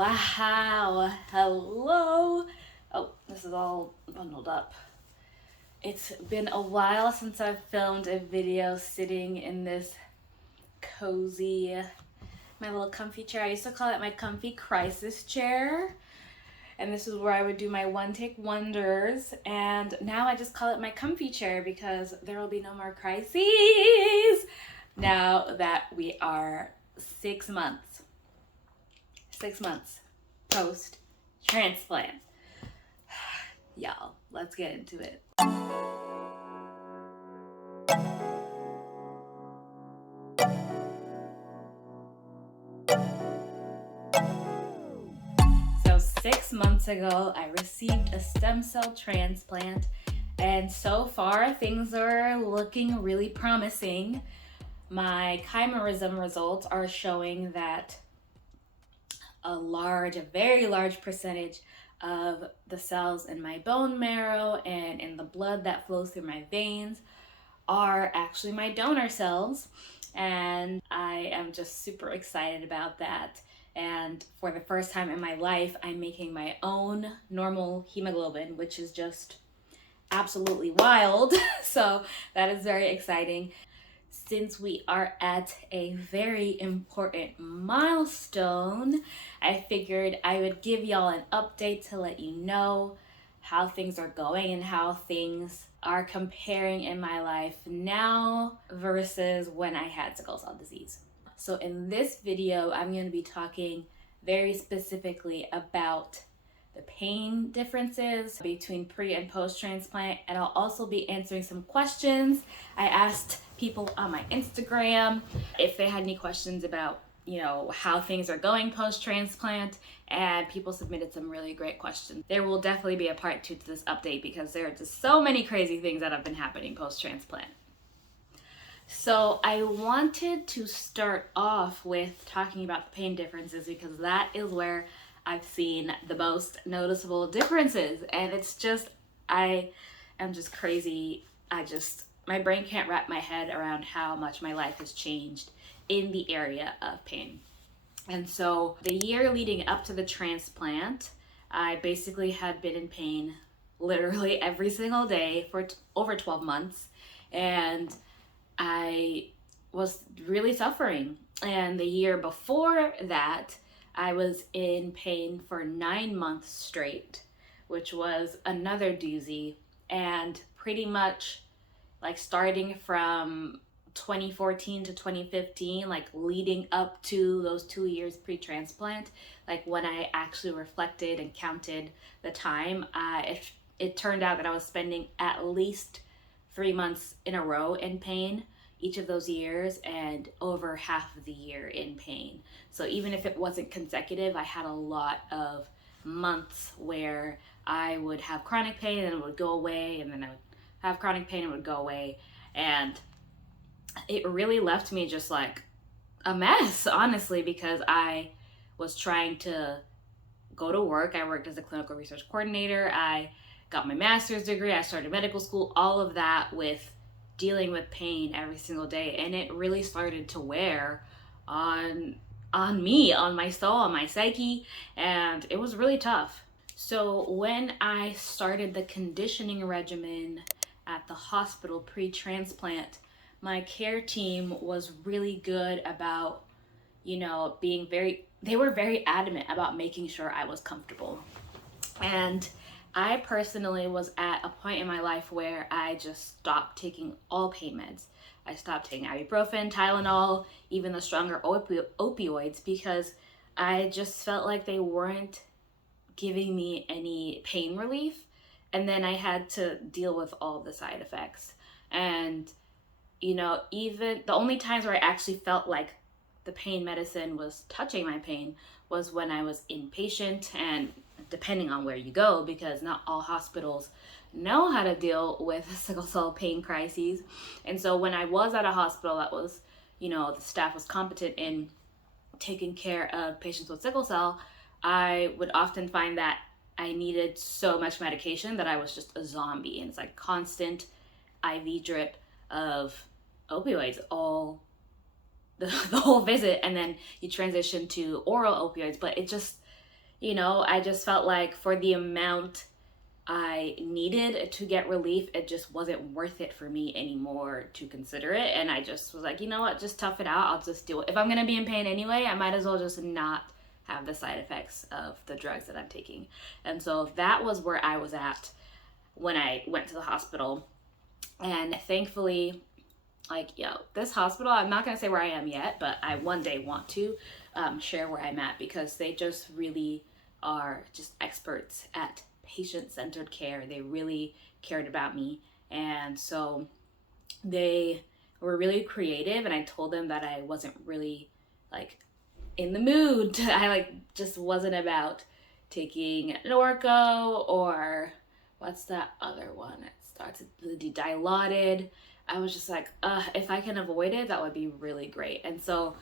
Wow, hello. Oh, this is all bundled up. It's been a while since I've filmed a video sitting in this cozy, my little comfy chair. I used to call it my comfy crisis chair. And this is where I would do my one take wonders. And now I just call it my comfy chair because there will be no more crises now that we are 6 months post transplant. Y'all, let's get into it. So 6 months ago, I received a stem cell transplant, and so far things are looking really promising. My chimerism results are showing that a very large percentage of the cells in my bone marrow and in the blood that flows through my veins are actually my donor cells, and I am just super excited about that. And for the first time in my life, I'm making my own normal hemoglobin, which is just absolutely wild. So that is very exciting. Since we are at a very important milestone, I figured I would give y'all an update to let you know how things are going and how things are comparing in my life now versus when I had sickle cell disease. So in this video, I'm going to be talking very specifically about the pain differences between pre and post transplant, and I'll also be answering some questions. I asked people on my Instagram if they had any questions about how things are going post transplant, and people submitted some really great questions. There will definitely be a part 2 to this update because there are just so many crazy things that have been happening post transplant. So I wanted to start off with talking about the pain differences because that is where I've seen the most noticeable differences, and it's just, I am just crazy. My brain can't wrap my head around how much my life has changed in the area of pain. And so the year leading up to the transplant, I basically had been in pain literally every single day for over 12 months, and I was really suffering. And the year before that, I was in pain for 9 months straight, which was another doozy. And pretty much like starting from 2014 to 2015, like leading up to those 2 years pre-transplant, like when I actually reflected and counted the time, it turned out that I was spending at least 3 months in a row in pain each of those years, and over half of the year in pain. So even if it wasn't consecutive, I had a lot of months where I would have chronic pain and it would go away, and then I would have chronic pain and it would go away. And it really left me just like a mess, honestly, because I was trying to go to work. I worked as a clinical research coordinator. I got my master's degree. I started medical school, all of that with dealing with pain every single day, and it really started to wear on me, on my soul, on my psyche, and it was really tough. So when I started the conditioning regimen at the hospital pre-transplant, my care team was really good about, they were very adamant about making sure I was comfortable. And I personally was at a point in my life where I just stopped taking all pain meds. I stopped taking ibuprofen, Tylenol, even the stronger opioids, because I just felt like they weren't giving me any pain relief. And then I had to deal with all the side effects. And, even the only times where I actually felt like the pain medicine was touching my pain was when I was inpatient, and depending on where you go, because not all hospitals know how to deal with sickle cell pain crises. And so when I was at a hospital that was, the staff was competent in taking care of patients with sickle cell, I would often find that I needed so much medication that I was just a zombie. And it's like constant IV drip of opioids all the whole visit, and then you transition to oral opioids. But you know, I just felt like for the amount I needed to get relief, it just wasn't worth it for me anymore to consider it. And I just was like, you know what, just tough it out. I'll just do it. If I'm going to be in pain anyway, I might as well just not have the side effects of the drugs that I'm taking. And so that was where I was at when I went to the hospital. And thankfully, like, yo, this hospital, I'm not going to say where I am yet, but I one day want to share where I'm at, because they just really are just experts at patient-centered care. They really cared about me. And so they were really creative, and I told them that I wasn't really like in the mood. I like just wasn't about taking an orco, or what's that other one? It starts with the dilaudid. I was just like, if I can avoid it, that would be really great. And so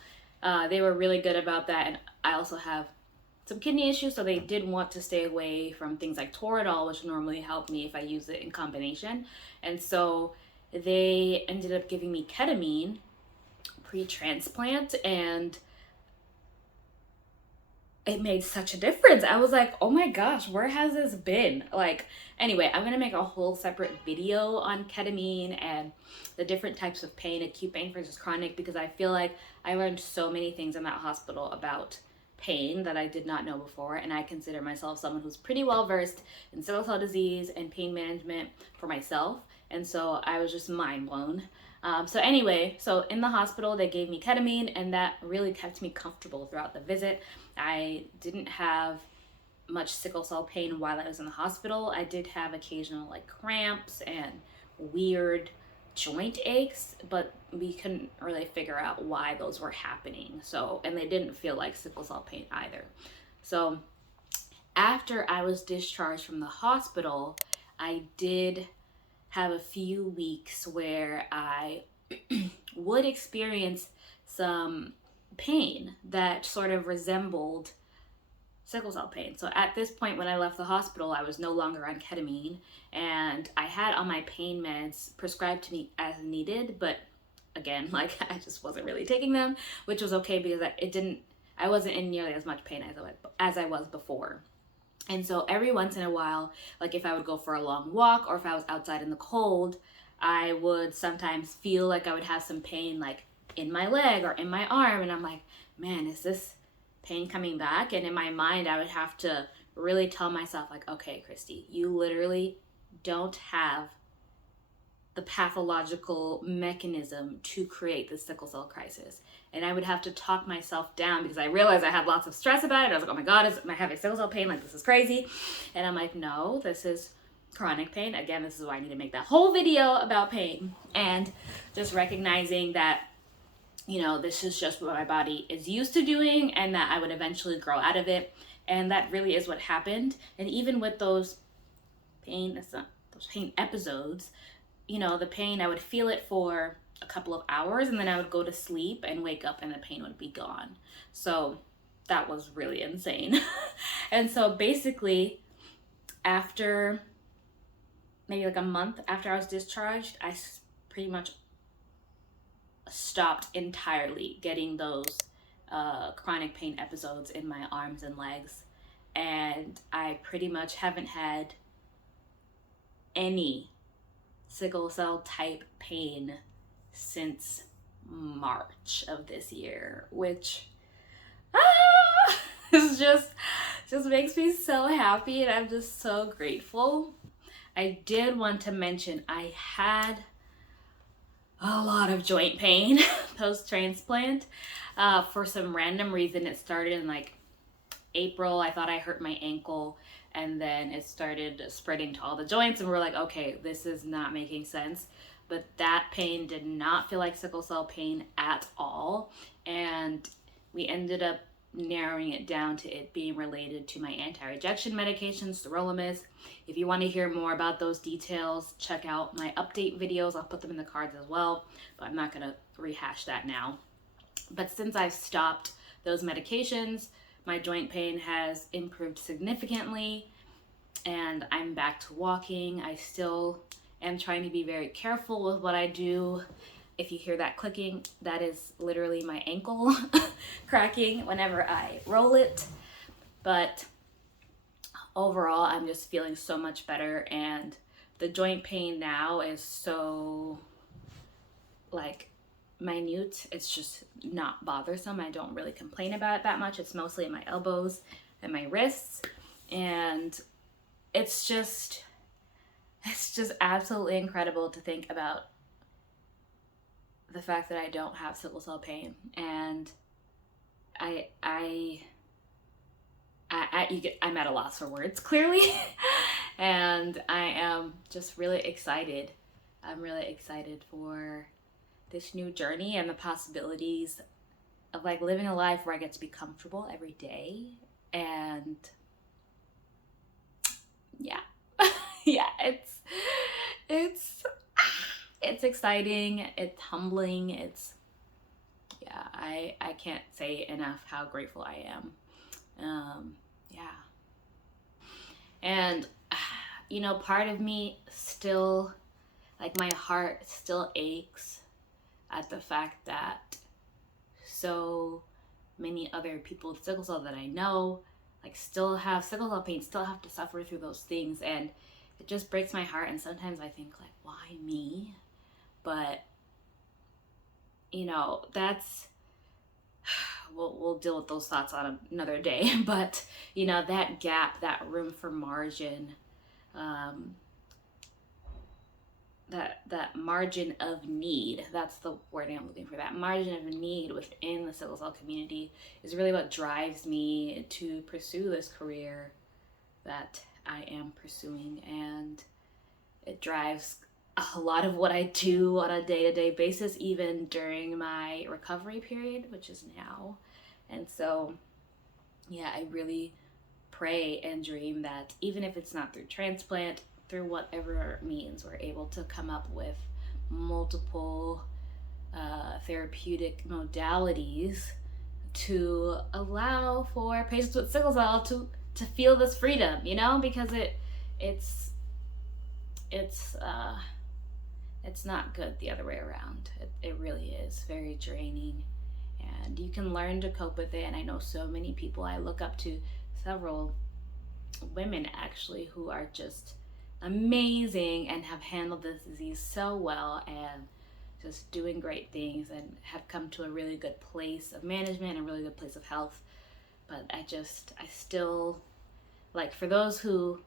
they were really good about that. And I also have some kidney issues, so they did want to stay away from things like Toradol, which normally help me if I use it in combination. And so they ended up giving me ketamine pre-transplant, and it made such a difference. I was like, oh my gosh, where has this been? Like, anyway, I'm gonna make a whole separate video on ketamine and the different types of pain, acute pain versus chronic, because I feel like I learned so many things in that hospital about pain that I did not know before. And I consider myself someone who's pretty well versed in sickle cell disease and pain management for myself. And so I was just mind blown. So anyway, so in the hospital, they gave me ketamine, and that really kept me comfortable throughout the visit. I didn't have much sickle cell pain while I was in the hospital. I did have occasional like cramps and weird joint aches, but we couldn't really figure out why those were happening. So, and they didn't feel like sickle cell pain either. So after I was discharged from the hospital, I did have a few weeks where I would experience some pain that sort of resembled sickle cell pain. So at this point, when I left the hospital, I was no longer on ketamine, and I had all my pain meds prescribed to me as needed, but again, like, I just wasn't really taking them, which was okay, because I wasn't in nearly as much pain as I was before. And so every once in a while, like if I would go for a long walk, or if I was outside in the cold, I would sometimes feel like I would have some pain like in my leg or in my arm. And I'm like, man, is this pain coming back? And in my mind, I would have to really tell myself like, okay, Christy, you literally don't have the pathological mechanism to create the sickle cell crisis. And I would have to talk myself down, because I realized I had lots of stress about it. I was like, oh my God, am I having sickle cell pain? Like, this is crazy. And I'm like, no, this is chronic pain. Again, this is why I need to make that whole video about pain, and just recognizing that, you know, this is just what my body is used to doing, and that I would eventually grow out of it. And that really is what happened. And even with those pain episodes, you know, the pain, I would feel it for a couple of hours, and then I would go to sleep and wake up and the pain would be gone. So that was really insane. And so basically, after maybe like a month after I was discharged, I pretty much stopped entirely getting those chronic pain episodes in my arms and legs. And I pretty much haven't had any sickle cell type pain since March of this year, which is just makes me so happy, and I'm just so grateful. I did want to mention I had a lot of joint pain post-transplant. For some random reason, it started in like April. I thought I hurt my ankle, and then it started spreading to all the joints, and we're like, okay, this is not making sense. But that pain did not feel like sickle cell pain at all, and we ended up narrowing it down to it being related to my anti-rejection medications, sirolimus. If you want to hear more about those details, check out my update videos. I'll put them in the cards as well, but I'm not going to rehash that now. But since I've stopped those medications, my joint pain has improved significantly, and I'm back to walking. I still am trying to be very careful with what I do. If you hear that clicking, that is literally my ankle cracking whenever I roll it. But overall, I'm just feeling so much better, and the joint pain now is so like minute. It's just not bothersome. I don't really complain about it that much. It's mostly in my elbows and my wrists, and it's just absolutely incredible to think about the fact that I don't have sickle cell pain. And I'm at a loss for words, clearly. And I am just really excited. I'm really excited for this new journey and the possibilities of like living a life where I get to be comfortable every day. And yeah, yeah, it's exciting. It's humbling. I can't say enough how grateful I am. Yeah. And, you know, part of me still, like, my heart still aches at the fact that so many other people with sickle cell that I know, like, still have sickle cell pain, still have to suffer through those things. And it just breaks my heart. And sometimes I think, like, why me? But, you know, we'll deal with those thoughts on another day. But, you know, that gap, that room for margin, that margin of need, that's the word I'm looking for, that margin of need within the sickle cell community is really what drives me to pursue this career that I am pursuing. And it drives a lot of what I do on a day-to-day basis, even during my recovery period, which is now. And so, yeah, I really pray and dream that even if it's not through transplant, through whatever means, we're able to come up with multiple therapeutic modalities to allow for patients with sickle cell to feel this freedom, you know, because it's not good the other way around. It really is very draining, and you can learn to cope with it. And I know so many people, I look up to several women actually who are just amazing and have handled this disease so well and just doing great things and have come to a really good place of management and a really good place of health. But I still, like, for those who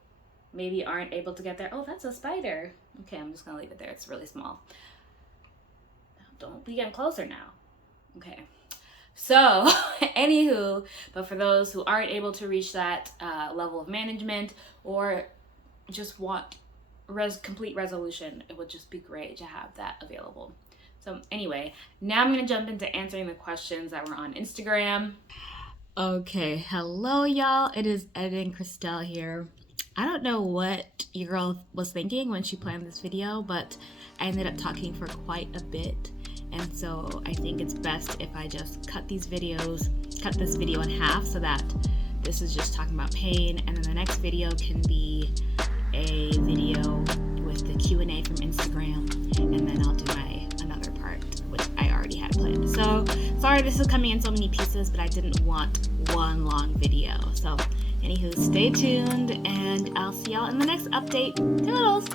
maybe aren't able to get there, oh, that's a spider. Okay, I'm just gonna leave it there. It's really small. Don't be getting closer now. Okay. So, anywho, but for those who aren't able to reach that level of management or just want complete resolution, it would just be great to have that available. So anyway, now I'm going to jump into answering the questions that were on Instagram. Okay, hello y'all. It is Editing Christelle here. I don't know what your girl was thinking when she planned this video, but I ended up talking for quite a bit. And so I think it's best if I just cut this video in half, so that this is just talking about pain, and then the next video can be a video with the Q&A from Instagram, and then I'll do another part, which I already had planned. So sorry this is coming in so many pieces, but I didn't want one long video. So anywho, stay tuned, and I'll see y'all in the next update. Toodles!